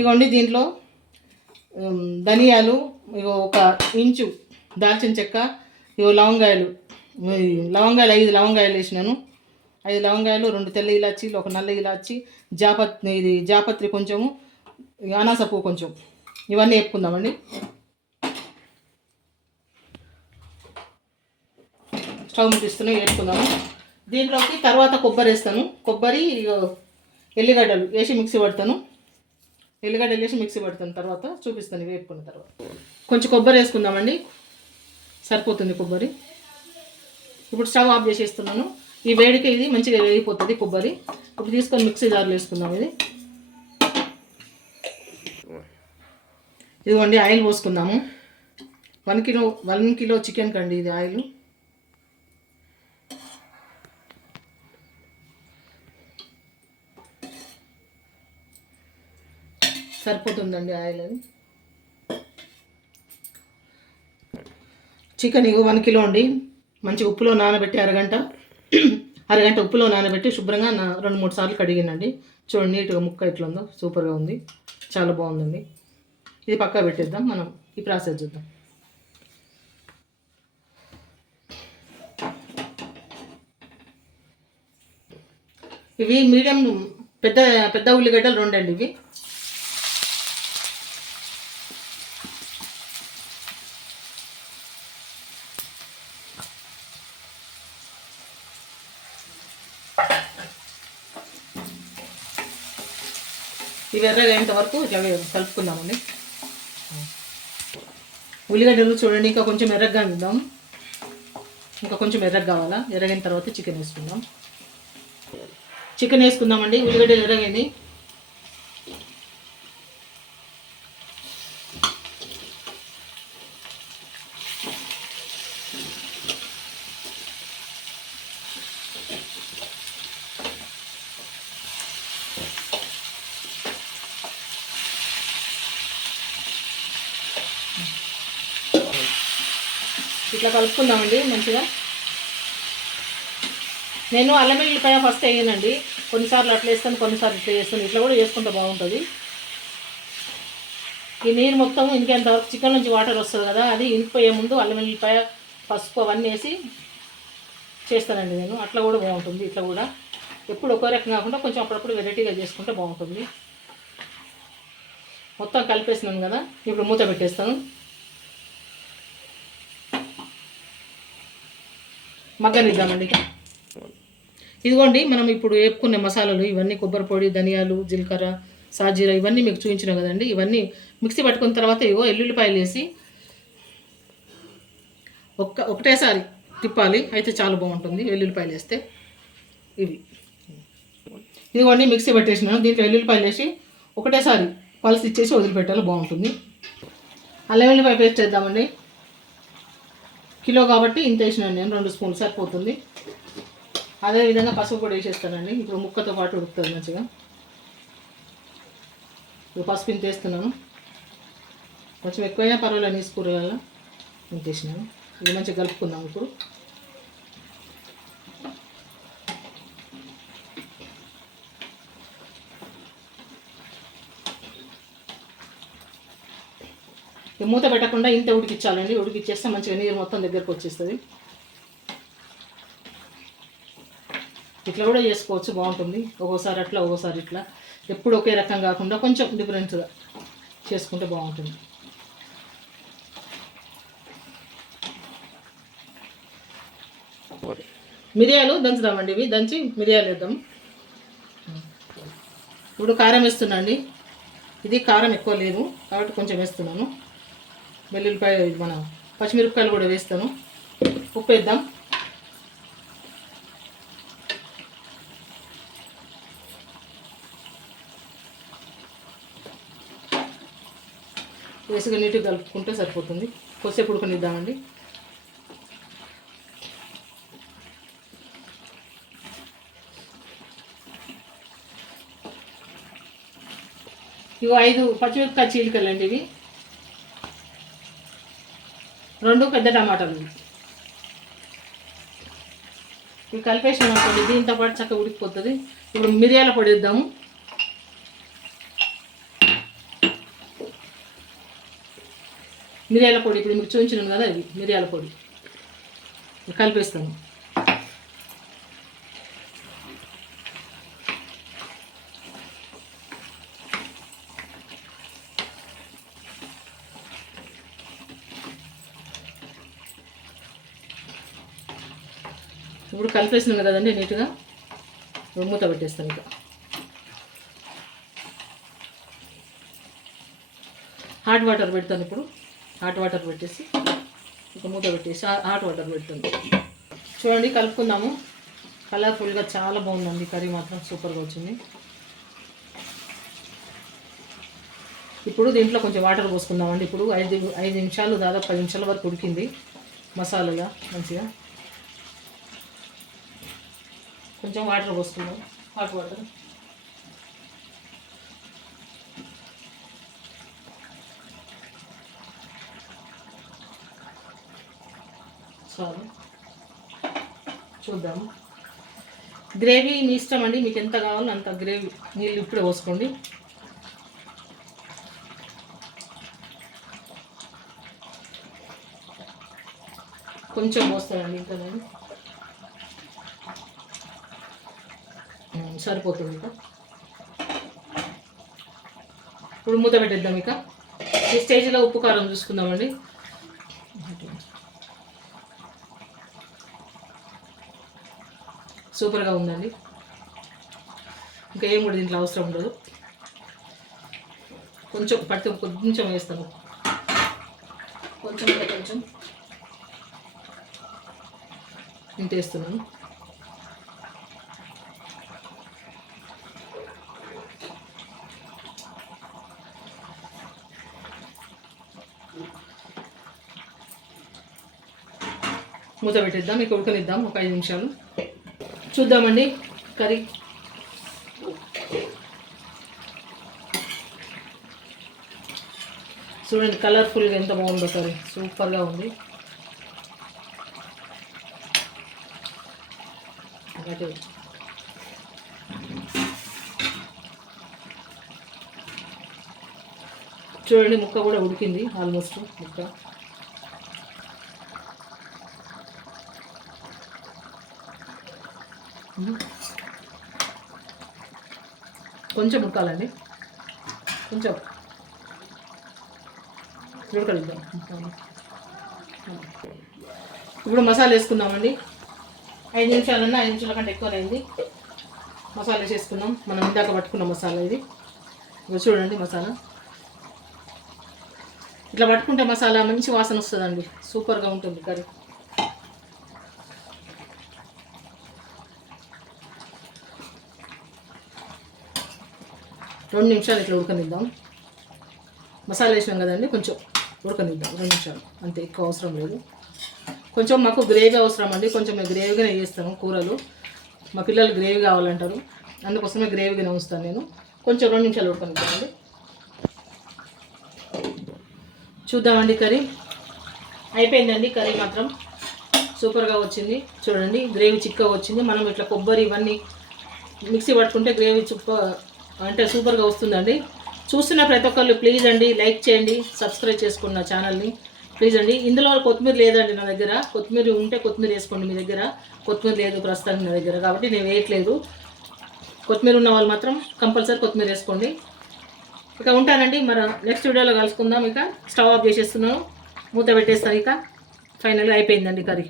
ఇగోండి దీంట్లో ధనియాలు ఇగో ఒక ఇంచు దాల్చిన చెక్క ఇగో లవంగాయలు లవంగాయలు ఐదు లవంగాయలు వేసినాను. ఐదు లవంగాయలు రెండు తెల్ల ఇలాచీలు ఒక నల్ల ఇలాచి జాపత్ ఇది జాపత్రి కొంచెము ఇక అనాస పువ్వు కొంచెం. ఇవన్నీ వేపుకుందామండి. స్టవ్ ముట్టిస్తున్నాం వేసుకుందాము దీంట్లోకి తర్వాత కొబ్బరి వేస్తాను. కొబ్బరి ఇగో ఎల్లిగడ్డలు వేసి మిక్సీ పడతాను. ఎల్లిగడ్డ వేసి మిక్సీ పెడతాను తర్వాత చూపిస్తాను వేపుకున్న తర్వాత. కొంచెం కొబ్బరి వేసుకుందామండి. సరిపోతుంది కొబ్బరి. ఇప్పుడు స్టవ్ ఆఫ్ చేసేస్తున్నాను. ఈ వేడికి ఇది మంచిగా వేగిపోతుంది కొబ్బరి. ఇప్పుడు తీసుకొని మిక్సీ జార్లో వేసుకుందాం ఇది. ఇదిగోండి oil పోసుకుందాము. One kilo one kilo chicken కండి ఇది ఆయిల్. సరిపోతుందండి ఆయిల్ అది. చికెన్ ఇగో వన్ కిలో అండి. మంచి ఉప్పులో నానబెట్టి అరగంట. అరగంట ఉప్పులో నానబెట్టి శుభ్రంగా నా రెండు మూడు సార్లు కడిగినండి చూడండి నీట్గా ముక్క ఎట్లా ఉందో సూపర్గా ఉంది. చాలా బాగుందండి. ఇది పక్కా పెట్టేద్దాం మనం ఈ ప్రాసెస్ చూద్దాం. ఇవి మీడియం పెద్ద పెద్ద ఉల్లిగడ్డలు రెండండి ఇవి. ఇవి ఎర్రగైనంత వరకు ఇట్లా కలుపుకుందామండి. ఉల్లిగడ్డలు చూడండి ఇంకా కొంచెం ఎర్రగా ఇద్దాం ఇంకా కొంచెం ఎర్రగా కావాలా? ఎర్రగిన తర్వాత చికెన్ వేసుకుందాం. చికెన్ వేసుకుందామండి. ఉల్లిగడ్డలు ఎర్రగైంది ఇట్లా కలుపుకుందామండి మంచిగా. నేను అల్లం వెల్లిపాయ ఫస్ట్ వేయనండి. కొన్నిసార్లు అట్లా వేస్తాను కొన్నిసార్లు ఇట్లా చేస్తాను ఇట్లా కూడా చేసుకుంటే బాగుంటుంది. ఈ నీరు మొత్తం ఇంకేంత వరకు చికెన్ నుంచి వాటర్ వస్తుంది కదా అది ఇంకిపోయే ముందు అల్లం వెల్లిపాయ పసుపు అవన్నీ వేసి చేస్తానండి నేను. అట్లా కూడా బాగుంటుంది ఇట్లా కూడా. ఎప్పుడు ఒకే రకం కాకుండా కొంచెం అప్పుడప్పుడు వెరైటీగా చేసుకుంటే బాగుంటుంది. మొత్తం కలిపేసినాను కదా ఇప్పుడు మూత పెట్టేస్తాను. మగ్గనిద్దామండి ఇదిగోండి మనం ఇప్పుడు వేపుకునే మసాలాలు ఇవన్నీ కొబ్బరి పొడి ధనియాలు జీలకర్ర సాజీరా ఇవన్నీ మీకు చూపించినాం కదండి. ఇవన్నీ మిక్సీ పట్టుకున్న తర్వాత ఇగో ఎల్లుల్లిపాయలు వేసి ఒక్క ఒకటేసారి తిప్పాలి. అయితే చాలా బాగుంటుంది వెల్లుల్లిపాయలు వేస్తే. ఇవి. ఇదిగోండి మిక్సీ పెట్టేసినాను. దీంట్లో వెల్లుల్లిపాయలు వేసి ఒకటేసారి పల్స్ ఇచ్చేసి వదిలిపెట్టాలి. బాగుంటుంది. అల్లం వెల్లిపాయ పేస్ట్ వేద్దామండి కిలో కాబట్టి ఇంత వేసినాను నేను రెండు స్పూన్లు సరిపోతుంది. అదేవిధంగా పసుపు కూడా వేసేస్తానండి. ఇప్పుడు ముక్కతో పాటు ఉడుకుతుంది మంచిగా. ఇప్పుడు పసుపు ఇంత వేస్తున్నాను. కొంచెం ఎక్కువైనా పర్వాలేదు నీసు కూరగాయల ఇంత వేసినాను. ఇది మంచిగా కలుపుకుందాం ఇప్పుడు. మూత పెట్టకుండా ఇంత ఉడికిచ్చాలండి ఉడికిచ్చేస్తే మంచిగా నీరు మొత్తం దగ్గరకు వచ్చేస్తుంది. ఇట్లా కూడా చేసుకోవచ్చు బాగుంటుంది. ఒక్కోసారి అట్లా ఒక్కోసారి ఇట్లా. ఎప్పుడు ఒకే రకం కాకుండా కొంచెం డిఫరెంట్గా చేసుకుంటే బాగుంటుంది. మిరియాలు దంచుదామండి ఇవి. దంచి మిరియాలు వేద్దాం. ఇప్పుడు కారం వేస్తున్నా అండి ఇది కారం ఎక్కువ లేదు. కాబట్టి కొంచెం వేస్తున్నాను. వెల్లుల్లిపాయ మనం మన పచ్చిమిరపకాయలు కూడా వేస్తాను. ఉప్పు వేద్దాం వేసుగా నీట్గా కలుపుకుంటే సరిపోతుంది. కొద్దిసేపు ఉడకనిద్దామండి. ఇవి ఐదు పచ్చిమిరపకాయ చీలికలండి ఇవి. రెండు పెద్ద టమాటాలు. ఇవి కలిపేసిన పొడి దీంతో పాటు చక్కగా ఉడికిపోతుంది. ఇప్పుడు మిరియాల పొడి ఇద్దాము మిరియాల పొడి ఇప్పుడు మీరు చూపించినాను కదా ఇది మిరియాల పొడి. కలిపేస్తాము కలిపేసినాను కదండి నీట్గా? ఇప్పుడు మూత పెట్టేస్తాను ఇక. హాట్ వాటర్ పెడతాను ఇప్పుడు. హాట్ వాటర్ పెట్టేసి ఇక మూత పెట్టేసి హాట్ వాటర్ పెడతాను చూడండి కలుపుకుందాము. కలర్ఫుల్గా చాలా బాగుందండి. కర్రీ మాత్రం సూపర్గా వచ్చింది. ఇప్పుడు దీంట్లో కొంచెం వాటర్ పోసుకుందామండి. ఇప్పుడు ఐదు ఐదు నిమిషాలు దాదాపు పది నిమిషాల వరకు ఉడికింది. మసాలాగా మంచిగా. కొంచెం వాటర్ పోసుకుందాం హాట్ వాటర్ చాలు. చూద్దాము గ్రేవీ మీ ఇష్టం అండి. మీకు ఎంత కావాలో అంత గ్రేవీ నీళ్ళు ఇప్పుడే పోసుకోండి. కొంచెం పోస్తానండి ఇంకా నేను. సరిపోతుంది. ఇక ఇప్పుడు మూత పెట్టేద్దాం ఇక. ఈ స్టేజ్లో ఉప్పు కారం చూసుకుందామండి సూపర్గా ఉందండి. ఇంకా ఏం కూడా దీంట్లో అవసరం ఉండదు. కొంచెం పడితే కొంచెం వేస్తాను. కొంచెం కొంచెం. ఇంత వేస్తున్నాను. మూత పెట్టిద్దాం ఇక ఉడకనిద్దాం ఒక ఐదు నిమిషాలు. చూద్దామండి కర్రీ. చూడండి కలర్ఫుల్గా ఎంత బాగుందో కర్రీ. సూపర్గా ఉంది. చూడండి ముక్క కూడా ఉడికింది ఆల్మోస్ట్ ముక్క. కొంచెం ఉడకాలండి. కొంచెం. ఉడకలుద్దాం ఇప్పుడు మసాలా వేసుకుందామండి. ఐదు నిమిషాలన్నా ఐదు నిమిషాల కంటే ఎక్కువ అయింది. మసాలా వేసేసుకుందాం. మనం ఇందాక పట్టుకున్న మసాలా ఇది. చూడండి మసాలా. ఇట్లా పట్టుకుంటే మసాలా మంచి వాసన వస్తుందండి. సూపర్గా ఉంటుంది కర్రీ. రెండు నిమిషాలు ఇట్లా ఉడకనిద్దాం. మసాలా వేసినాం కదండి కొంచెం ఉడకనిద్దాం. రెండు నిమిషాలు. అంతే ఎక్కువ అవసరం లేదు. కొంచెం మాకు గ్రేవీ అవసరం అండి. కొంచెం మేము గ్రేవీగానే చేస్తాము కూరలు. మా పిల్లలు గ్రేవీ కావాలంటారు. అందుకోసమే గ్రేవీగానే ఉంచుతాను నేను. కొంచెం రెండు నిమిషాలు ఉడకనిద్దామండి చూద్దామండి కర్రీ. అయిపోయిందండి కర్రీ మాత్రం. సూపర్గా వచ్చింది. చూడండి గ్రేవీ చిక్కగా వచ్చింది. మనం ఇట్లా కొబ్బరి ఇవన్నీ మిక్సీ పట్టుకుంటే గ్రేవీ చుప్ప అంటే సూపర్గా వస్తుందండి. చూస్తున్న ప్రతి ఒక్కళ్ళు ప్లీజ్ అండి లైక్ చేయండి సబ్స్క్రైబ్ చేసుకున్న ఛానల్ని ప్లీజ్ అండి ఇందులో కొత్తిమీర లేదండి నా దగ్గర. కొత్తిమీర ఉంటే కొత్తిమీర వేసుకోండి మీ దగ్గర. కొత్తిమీర లేదు ప్రస్తుతానికి నా దగ్గర కాబట్టి నేను వేయట్లేదు. కొత్తిమీర ఉన్న వాళ్ళు మాత్రం కంపల్సరీ కొత్తిమీర వేసుకోండి. ఇక ఉంటానండి మరి నెక్స్ట్ వీడియోలో కలుసుకుందాం ఇక. స్టవ్ ఆఫ్ చేసేస్తున్నాను. మూత పెట్టేస్తాను ఇక. ఫైనల్గా అయిపోయిందండి కర్రీ.